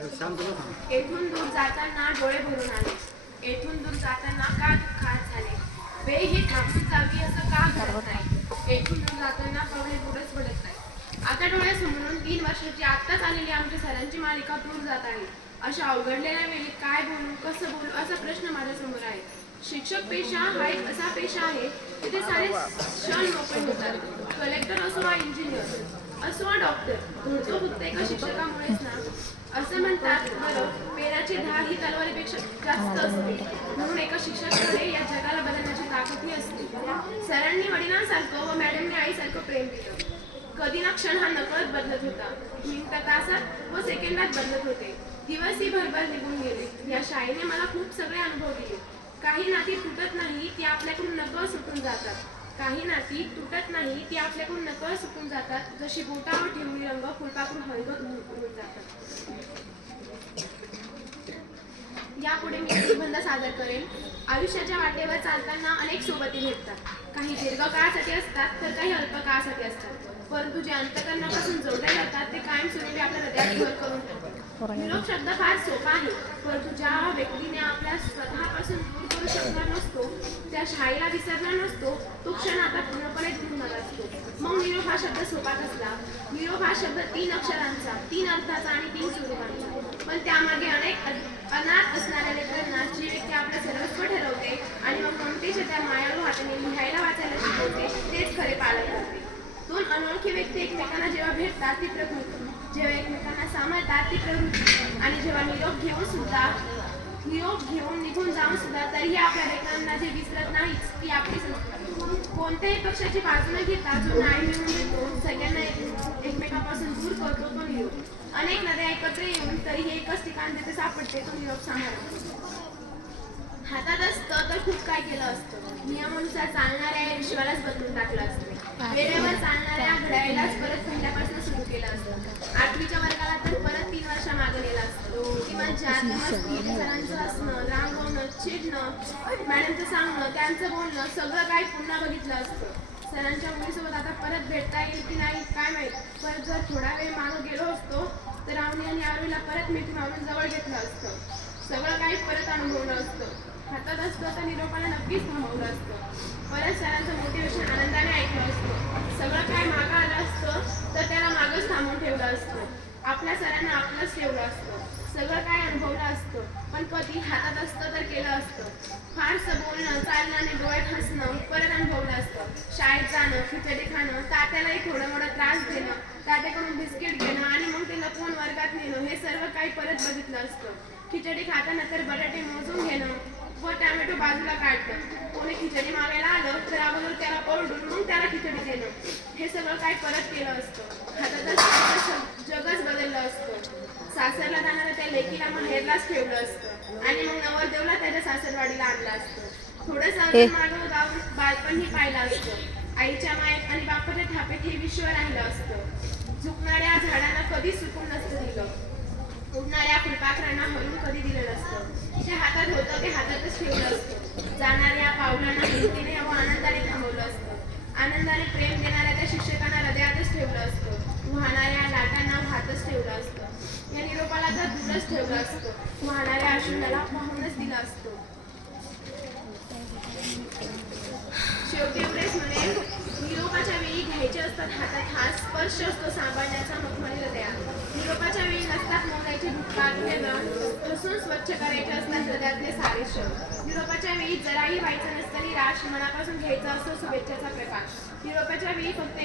येथून दूर जाताना डोळे भरून आले, येथून दूर जाताना का दुःखात झाले, वेळ ही थांबून जावी असं का घडत नाही, येथून दूर जाताना पावले पुढेच पडत नाही. आता डोळ्यासमोरून 3 वर्षाची आत्ताच आलेली आमच्या सरांची मालिका दूर जात आहे. अशा अवघडलेल्या वेळी काय बोलू, कसं बोलू असा प्रश्न माझ्यासमोर आहे. शिक्षक पेशा हा एक असा पेशा आहे तिथे सारे क्षण मोकळे होतात. कलेक्टर असो वा इंजिनियर असो वा डॉक्टर, घडतो फक्त एका शिक्षकामुळेच ना. असं म्हणतात बरं, पेराची धार ही तलवारीपेक्षा जास्त असते, म्हणून एका शिक्षकाकडे या जगाला बदलण्याची ताकदही असते. सरांनी वडिलांसारखं व मॅडमने आईसारखं प्रेम दिलं. कधी ना क्षण हा नकळत बदलत होता, मिनिटं तासात व सेकंदात बदलत होते. दिवसही भरभर निघून गेले. या शाळेने मला खूप सगळे अनुभव दिले. काही नाती तुटत नाही, ती आपल्याकडून नकळत सुटून जातात. काही नाती तुटत नाही, ती आपल्याकडून नकळत सुटून जातात. जशी बोटावर ठेवली रंग फुलपाखरू हलगत उडून जातात. यापुढे मी एक निबंध सादर करेन. आयुष्याच्या वाटेवर चालताना अनेक सोबती भेटतात. काही दीर्घ काळासाठी असतात तर काही अल्प काळासाठी असतात, परंतु जे अंतःकरणापासून जोडले जातात ते कायमस्वरूपी आपल्या हृदयात घर करून ठेवतात. निरोप शब्द फार सोपा आहे, परंतु ज्या व्यक्तीने आपल्या स्वतःपासून दूर करू शकणार नसतो, त्या शाळेला विसरणार नसतो, तो क्षण आता पूर्णपणे दूर असतो. मग निरोप हा शब्द सोपा कसला? निरोप हा शब्द 3 अक्षरांचा, 3 अर्थाचा आणि 3 स्वरूपांचा. पण त्यामागे अनाथ असणाऱ्या लेकरांना जी व्यक्ती आपलं सर्वस्व ठरवते आणि मग ममतेच्या त्या मायाळू हाताने लिहायला वाचायला शिकवते, तेच खरे पालन करते. 2 अनोळखी व्यक्ती एकमेकांना जेव्हा भेटतात ती प्रकृती, जेव्हा एकमेकांना सांभाळतात ती प्रवृत्ती, आणि जेव्हा निरोप घेऊन निघून जाऊन सुद्धा तरीही आपल्या लेकरांना जे विसरत नाहीच ती आपली संस्कृती. कोणत्याही पक्षाची बाजू न घेता जो न्याय मिळवून देतो, सगळ्यांना एकमेकांपासून दूर करतो, तो निरोप. अनेक नद्या एकत्र येऊन तरीही एकच ठिकाण जिथे सापडते, तो निरोप सांभाळतो. हातात असतं तर खूप काय केलं असतं. नियमानुसार चालणाऱ्या या विश्वालाच बदलून टाकलं असतं. वेळेवर चालणाऱ्या घड्याळालाच परत पहिल्यापासून सुरू केलं असतं. 8वीच्या वर्गाला तर परत 3 वर्ष मागे नेलं असतं. ती मज्जा, मस्ती, सरांचं असणं, रांगवणं, चिडणं, मॅडमचं सांगणं, त्यांचं बोलणं, सगळं काही पुन्हा बघितलं असतं. सरांच्या मुलीसोबत आता परत भेटता येईल की नाही काय माहीत, परत जर थोडा वेळ मागं गेलो असतो तर आवनी आणि आरोहीला परत मिठून आणून जवळ घेतलं असतं. सगळं काही परत अनुभवलं असतं. हातात असतं तर निरोपाला नक्कीच थांबवलं असतं. परत सरांचं मोटिवेशन आनंदाने ऐकलं असतं. सगळं काय मागं आलं असतं तर त्याला मागच थांबवून ठेवलं असतं. आपल्या सरांना आपलंच ठेवलं असतं. सगळं काय अनुभवलं असतं, पण कधी हातात असतं तर केलं असतं. फारसं बोलणं, चालणं आणि डोळ्यात हसणं परत अनुभवलं असतं. शाळेत जाणं, खिचडी खाणं, तात्यालाही थोडं मोठं त्रास देणं, तात्याकडून बिस्किट घेणं आणि मग ते लपवून वर्गात नेणं, हे सर्व काही परत बघितलं असतं. खिचडी खाताना तर बटाटे मोजून घेणं व टॅमॅटो बाजूला काढणं. कोणी खिचडी मागायला आलं तर अगोदर त्याला ओरडून मग त्याला खिचडी देणं, हे सगळं काही परत केलं असतं. हातातच जगच बदललं असतं. सासरला जाणाऱ्या त्या लेकीला माहेरलाच ठेवलं असतं आणि मग नवरदेवला त्याच्या सासरवाडीला आणलं असतं. थोडंसं मागं जाऊन बालपणही पाहिलं असतं. आईच्या मायेत आणि बापाच्या थापेत हे विश्व राहिलं असतं. झुकणाऱ्या झाडांना कधी सुकून नसतं दिलं, उडणाऱ्या फुलपाखरांना हलून कधी दिलं नसतं. जे हातात होतं ते हातातच ठेवलं असतं. जाणाऱ्या पावलांना हिमतीने व आनंदाने थांबवलं असतं. आनंदाने प्रेम देणाऱ्या त्या शिक्षकांना हृदयातच ठेवलं असतं. वाहणाऱ्या लाटांना वाहतच ठेवलं असतं. या निरोपाला तर दूरच ठेवलं असतं. वाहणाऱ्या अश्रूला वाहूनच दिलं असतं. शेवटी एवढेच म्हणेन, निरोपाच्या वेळी घ्यायचे असतात हातात हात, स्पर्श असतो सांभाळण्याचा मखमली हृदयात. निरोपाच्या वेळी नसतात मोडायचे भूतकाळ हसून स्वच्छ करायचे असतात हृदयातले सारे क्षण. निरोपाच्या वेळी जराही व्हायचं नसतं निराश, मनापासून घ्यायचा असतो शुभेच्छेचा प्रकाश. निरोपाच्या वेळी फक्त